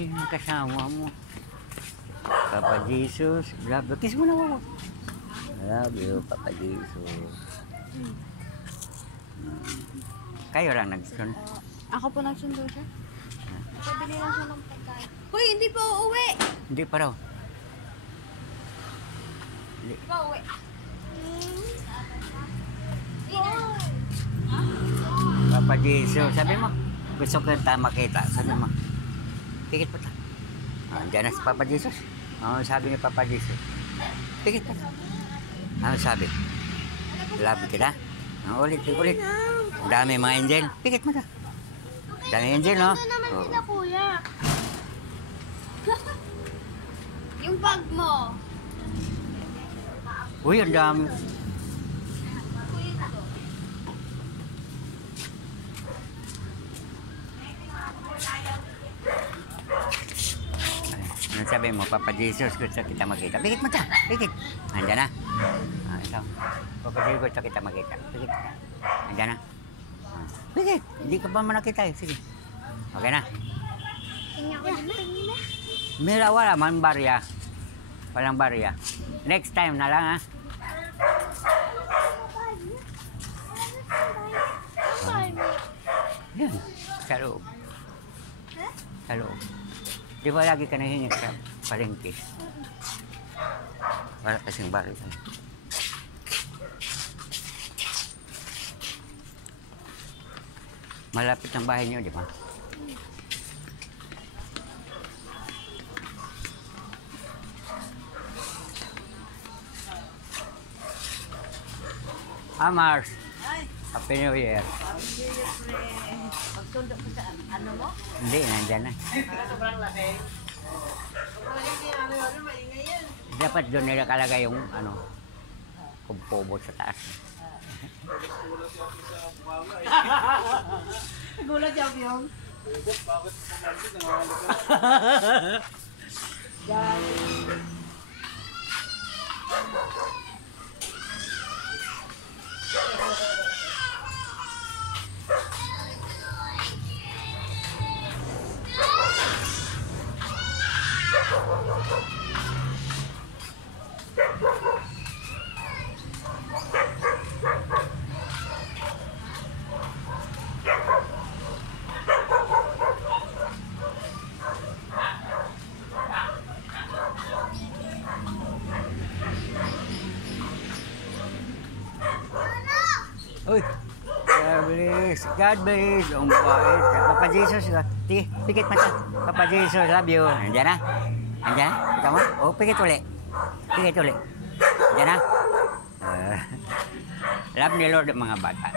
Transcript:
Sino kasama mo? Papa Jesus, love you. Kiss mo na ako. Love you, Papa Jesus. Kayo lang nagsun. Ako po nagsundo siya. Pabili lang siya ng pagkain. Hoy, hindi pa uuwi! Hindi pa raw. Hindi pa uuwi. Papa Jesus, sabi mo, gusto ko kita makita. Sabi mo, pikit pa ta. Diyan na si Papa Jesus. Ano sabi ni Papa Jesus? Pikit pa ta. Ano sabi? Love kita? Ulit. Ang dami mga angel. Pikit mo ta. Dami angel, no? Ito naman sila, kuya. Yung bag mo. Uy, ang dami. Ano sabi mo, Papa Jesus, gusto kita makita. Pikit mo ta, pikit. Andiyan na. Ito. Papa Jesus, gusto kita makita. Pikit. Andiyan na. Pikit. Hindi ka pa manakita eh. Sige. Okay na. Tingnan ko din. Mira, wala man barya. Walang barya. Next time na lang, ha? Yan. Sa loob. Sa loob. Di ba lagi ka nahingi sa palengke? Wala kasing barya. Malapit ang bahay niyo, di ba? Mars. Happy New Year. Happy New Year, friend. Pagsundo ko sa ano mo? Hindi, nandyan na. Sobrang lasing. Maingay yan. Dapat doon nila kalagay yung ano, kumpobo sa taas. Nagulat yung yung. Bakit pumansin? Nangangalit ka? Uy! God bless! God bless! Ang bait! Papa Jesus! Sige, pikit mata! Papa Jesus, love you! Nandiyan na? Nandiyan na? Kita mo? Oh, pikit ulit! Pikit ulit! Nandiyan na? Love ni Lord ang mga bata.